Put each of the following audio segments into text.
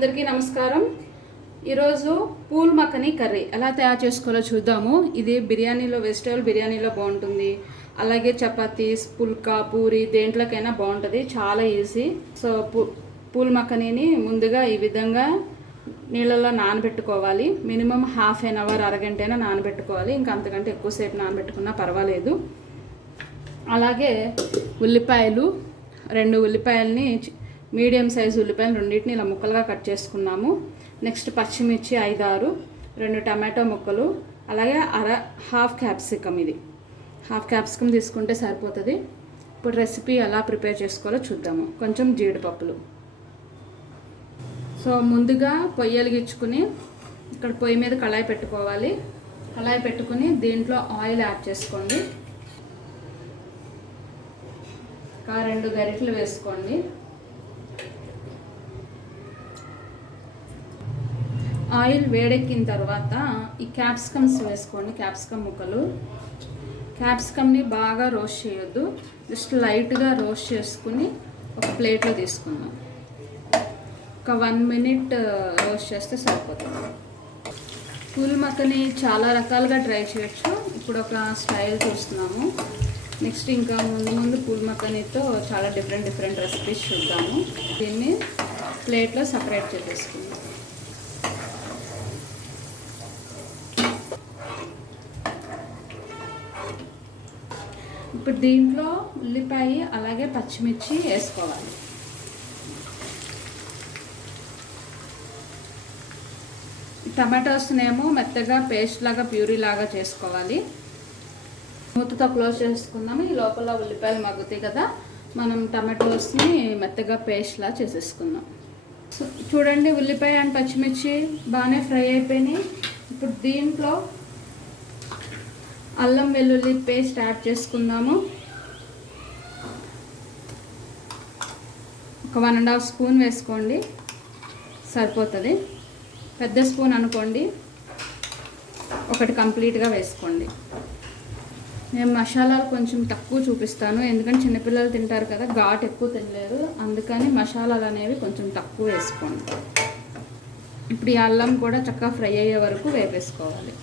అందరికీ నమస్కారం. ఈరోజు పూల్ మఖనీ కర్రీ ఎలా తయారు చేసుకోవాలో చూద్దాము. ఇది బిర్యానీలో, వెజిటేబుల్ బిర్యానీలో బాగుంటుంది. అలాగే చపాతీస్, పుల్కా, పూరి దేంట్లోకైనా బాగుంటుంది. చాలా ఈజీ. సో పూల్ మఖనీని ముందుగా ఈ విధంగా నీళ్ళల్లో నానబెట్టుకోవాలి. మినిమం హాఫ్ ఎన్ అవర్, అరగంట అయినా నానబెట్టుకోవాలి. ఇంకా అంతకంటే ఎక్కువసేపు నానబెట్టుకున్నా పర్వాలేదు. అలాగే ఉల్లిపాయలు, 2 ఉల్లిపాయలని, మీడియం సైజు ఉల్లిపాయలు రెండింటిని ఇలా ముక్కలుగా కట్ చేసుకున్నాము. నెక్స్ట్ పచ్చిమిర్చి 5-6, 2 టమాటో ముక్కలు, అలాగే హాఫ్ క్యాప్సికమ్. ఇది హాఫ్ క్యాప్సికమ్ తీసుకుంటే సరిపోతుంది. ఇప్పుడు రెసిపీ ఎలా ప్రిపేర్ చేసుకోవాలో చూద్దాము. కొంచెం జీడిపప్పులు. సో ముందుగా పొయ్యి వెలిగించుకుని ఇక్కడ పొయ్యి మీద కళాయి పెట్టుకోవాలి. కళాయి పెట్టుకుని దీంట్లో ఆయిల్ యాడ్ చేసుకోండి. 2 గరిటెలు వేసుకోండి. ఆయిల్ వేడెక్కిన తర్వాత ఈ క్యాప్సికమ్స్ వేసుకోండి. క్యాప్సికమ్ ముక్కలు. క్యాప్సికమ్ని బాగా రోస్ట్ చేయొద్దు, జస్ట్ లైట్గా రోస్ట్ చేసుకుని ఒక ప్లేట్లో తీసుకుందాం. ఒక 1 మినిట్ రోస్ట్ చేస్తే సరిపోతుంది. పూల్ మఖనీ చాలా రకాలుగా ట్రై చేయొచ్చు. ఇప్పుడు ఒక స్టైల్ చూస్తున్నాము. నెక్స్ట్ ఇంకా ముందు పూల్ మఖనీతో చాలా డిఫరెంట్ రెసిపీస్ చూద్దాము. దీన్ని ప్లేట్లో సపరేట్ చేసేసుకుందాం. ఇప్పుడు దీంట్లో ఉల్లిపాయ అలాగే పచ్చిమిర్చి వేసుకోవాలి. టమాటోస్నేమో మెత్తగా పేస్ట్ లాగా, ప్యూరీ లాగా చేసుకోవాలి. మూతతో క్లోజ్ చేసుకుందాము. ఈ లోపల ఉల్లిపాయలు మగ్గుతాయి కదా, మనం టమాటోస్ని మెత్తగా పేస్ట్లా చేసేసుకుందాం. చూడండి, ఉల్లిపాయ అండ్ పచ్చిమిర్చి బాగానే ఫ్రై అయిపోయినాయి. ఇప్పుడు దీంట్లో అల్లం వెల్లుల్లి పేస్ట్ యాడ్ చేసుకుందాము. ఒక 1.5 స్పూన్ వేసుకోండి, సరిపోతుంది. పెద్ద స్పూన్ అనుకోండి, ఒకటి కంప్లీట్గా వేసుకోండి. నేను మసాలాలు కొంచెం తక్కువ చూపిస్తాను, ఎందుకంటే చిన్నపిల్లలు తింటారు కదా, ఘాటు ఎక్కువ తినలేరు. అందుకని మసాలాలు అనేవి కొంచెం తక్కువ వేసుకోండి. ఇప్పుడు ఈ అల్లం కూడా చక్కగా ఫ్రై అయ్యే వరకు వేపేసుకోవాలి.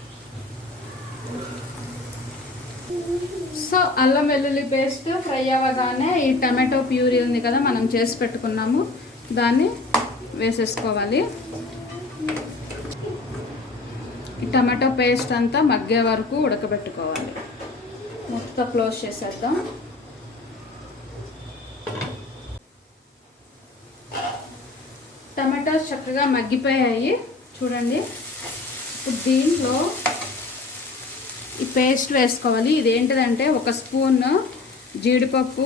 సో అల్లం వెల్లుల్లి పేస్ట్ ఫ్రై అవ్వగానే ఈ టమాటో ప్యూరీ ఉంది కదా, మనం చేసి పెట్టుకున్నాము, దాన్ని వేసేసుకోవాలి. ఈ టమాటో పేస్ట్ అంతా మగ్గే వరకు ఉడకబెట్టుకోవాలి. మొత్తం క్లోజ్ చేసేద్దాం. టమాటోస్ చక్కగా మగ్గిపోయాయి చూడండి. ఇప్పుడు దీంట్లో ఈ పేస్ట్ వేసుకోవాలి. ఇదేంటిదంటే 1 స్పూన్ జీడిపప్పు,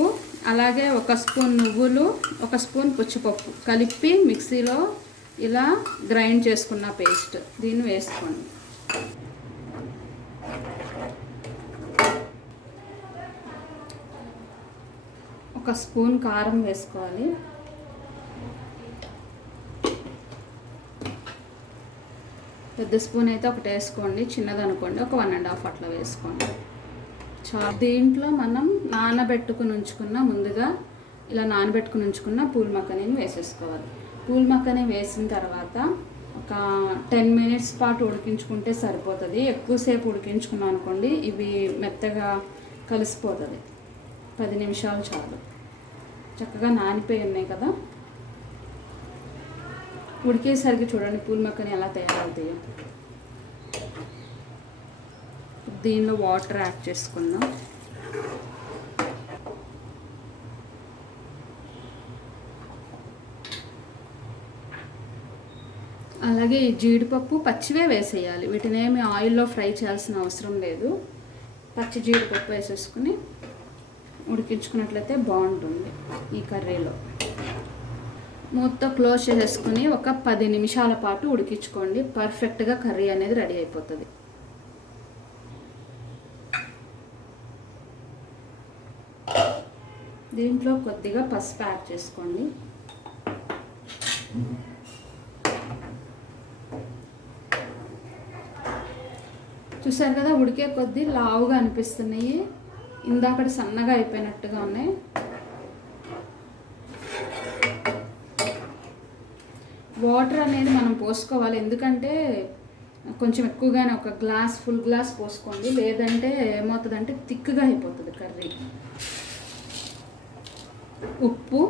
అలాగే 1 స్పూన్ నువ్వులు, 1 స్పూన్ పుచ్చిపప్పు కలిపి మిక్సీలో ఇలా గ్రైండ్ చేసుకున్న పేస్ట్. దీన్ని వేసుకోండి. ఒక స్పూన్ కారం వేసుకోవాలి. పెద్ద స్పూన్ అయితే ఒకటి వేసుకోండి, చిన్నది అనుకోండి ఒక 1.5 అట్లా వేసుకోండి. దీంట్లో మనం ముందుగా ఇలా నానబెట్టుకుని ఉంచుకున్న పూల్ మఖనీని వేసేసుకోవాలి. పూల్ మఖనీ వేసిన తర్వాత ఒక 10 మినిట్స్ పాటు ఉడికించుకుంటే సరిపోతుంది. ఎక్కువసేపు ఉడికించుకున్నాం అనుకోండి, ఇవి మెత్తగా కలిసిపోతుంది. 10 నిమిషాలు చాలు. చక్కగా నానిపోయి ఉన్నాయి కదా. ఉడికేసరికి చూడండి పూల్ మఖనీ ఎలా తయారవుతాయో. దీనిలో వాటర్ యాడ్ చేసుకుందాం. అలాగే ఈ జీడిపప్పు పచ్చివే వేసేయాలి. వీటిని ఏమి ఆయిల్లో ఫ్రై చేయాల్సిన అవసరం లేదు. పచ్చి జీడిపప్పు వేసేసుకుని ఉడికించుకున్నట్లయితే బాగుంటుంది ఈ కర్రీలో. మూత క్లోజ్ చేసేసుకుని ఒక 10 నిమిషాల పాటు ఉడికించుకోండి. పర్ఫెక్ట్గా కర్రీ అనేది రెడీ అయిపోతుంది. దీంట్లో కొద్దిగా పసుపు యాడ్ చేసుకోండి. చూసారు కదా, ఉడికే కొద్దీ లావుగా అనిపిస్తున్నాయి. ఇందాకటి సన్నగా అయిపోయినట్టుగా ఉన్నాయి. వాటర్ అనేది మనం పోసుకోవాలి, ఎందుకంటే కొంచెం ఎక్కువగానే ఒక గ్లాస్ ఫుల్ గ్లాస్ పోసుకోండి, లేదంటే ఏమవుతుందంటే థిక్గా అయిపోతుంది కర్రీ. ఉప్పు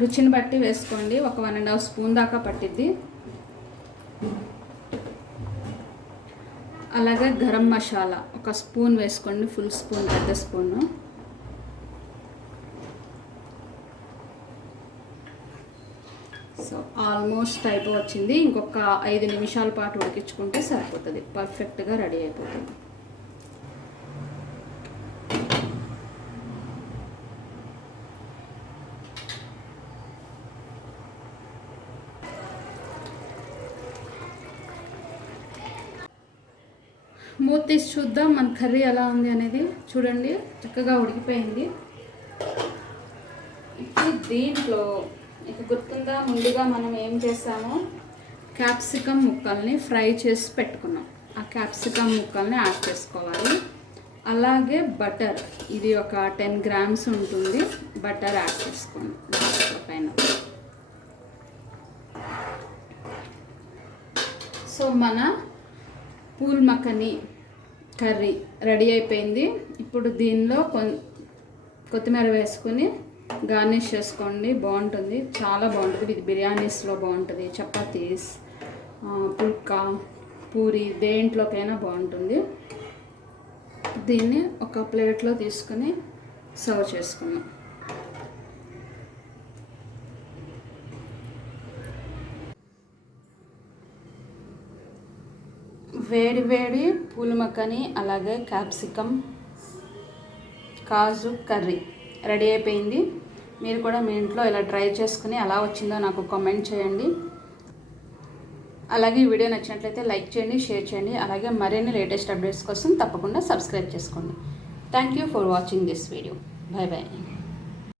రుచిని బట్టి వేసుకోండి, ఒక 1.5 స్పూన్ దాకా పట్టిద్ది. అలాగే గరం మసాలా ఒక స్పూన్ వేసుకోండి, ఫుల్ స్పూన్, పెద్ద స్పూను. సో ఆల్మోస్ట్ అయిపోవచ్చింది, ఇంకొక 5 నిమిషాల పాటు ఉడికించుకుంటే సరిపోతుంది, పర్ఫెక్ట్గా రెడీ అయిపోతుంది. మూత తీసి చూద్దాం మన కర్రీ ఎలా ఉంది అనేది. చూడండి చక్కగా ఉడికిపోయింది. ఇప్పుడు దీంట్లో ఇక గుర్తుందా, ముందుగా మనం ఏం చేసామో క్యాప్సికమ్ ముక్కల్ని ఫ్రై చేసి పెట్టుకున్నాం, ఆ క్యాప్సికమ్ ముక్కల్ని యాడ్ చేసుకోవాలి. అలాగే బటర్, ఇది ఒక 10 గ్రామ్స్ ఉంటుంది, బటర్ యాడ్ చేసుకోండి పైన. సో మన పూల్ మఖనీ కర్రీ రెడీ అయిపోయింది. ఇప్పుడు దీనిలో కొత్తిమీర వేసుకొని గార్నిష్ చేసుకోండి, బాగుంటుంది, చాలా బాగుంటుంది. ఇది బిర్యానీస్లో బాగుంటుంది, చపాతీస్, పుల్కా, పూరి, దేంట్లోకైనా బాగుంటుంది. దీన్ని ఒక ప్లేట్లో తీసుకొని సర్వ్ చేసుకుందాం. వేడి వేడి పూల్ మఖనీ అలాగే క్యాప్సికమ్ కాజు కర్రీ రెడీ అయిపోయింది. మీరు కూడా మీ ఇంట్లో ఇలా ట్రై చేసుకుని ఎలా వచ్చిందో నాకు కామెంట్ చేయండి. అలాగే ఈ వీడియో నచ్చినట్లయితే లైక్ చేయండి, షేర్ చేయండి. అలాగే మరిన్ని లేటెస్ట్ అప్డేట్స్ కోసం తప్పకుండా సబ్స్క్రైబ్ చేసుకోండి. Thank you for watching this video. Bye bye.